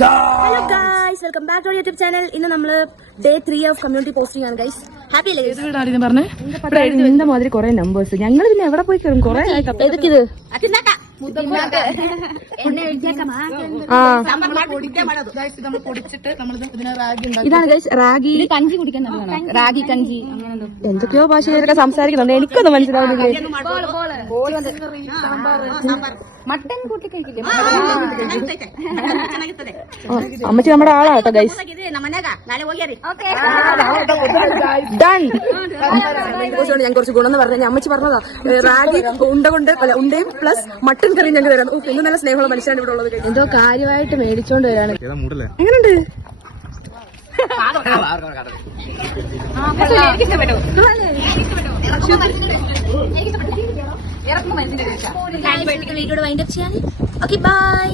Hello guys, welcome back to YouTube channel. ഇന്ന് നമ്മള് day 3 of community posting ആണ് guys. Happy അല്ലേ? പറഞ്ഞേ இந்த மாதிரி കുറെ നമ്പേഴ്സ്. ഞങ്ങൾ പിന്നെ എവിടെ പോയി കയറും? കുറെ ഏതൊക്കെയത്? ഇതാണ് ഗൈസ് റാഗി കഞ്ചി കുടിക്കാൻ റാഗി കഞ്ചി എന്തൊക്കെയോ ഭാഷയൊക്കെ സംസാരിക്കുന്നുണ്ട്. എനിക്കൊന്നും മനസ്സിലാവുന്നില്ല. മട്ടൻ കൂട്ടി കഴിക്കില്ലേ? അമ്മച്ചി നമ്മുടെ ആളാട്ടോ ഗൈസ്. ഡൺ. ഞാൻ കുറച്ച് ഗുണം എന്ന് പറഞ്ഞ അമ്മച്ചി പറഞ്ഞതാ. റാഗി ഉണ്ട കൊണ്ട് അല്ല ഉണ്ടയും പ്ലസ് മട്ടൻ കറി ഞങ്ങൾക്ക് തരാം. ഇന്ന് നല്ല സ്നേഹമുള്ള മനുഷ്യരാണ് ഇവിടെ ഉള്ളത്. എന്തോ കാര്യമായിട്ട് മേടിച്ചോണ്ട് വരാണ്. എങ്ങനെയുണ്ട്? വീഡിയോ വൈൻഡപ്പ് ചെയ്യാൻ. Okay bye.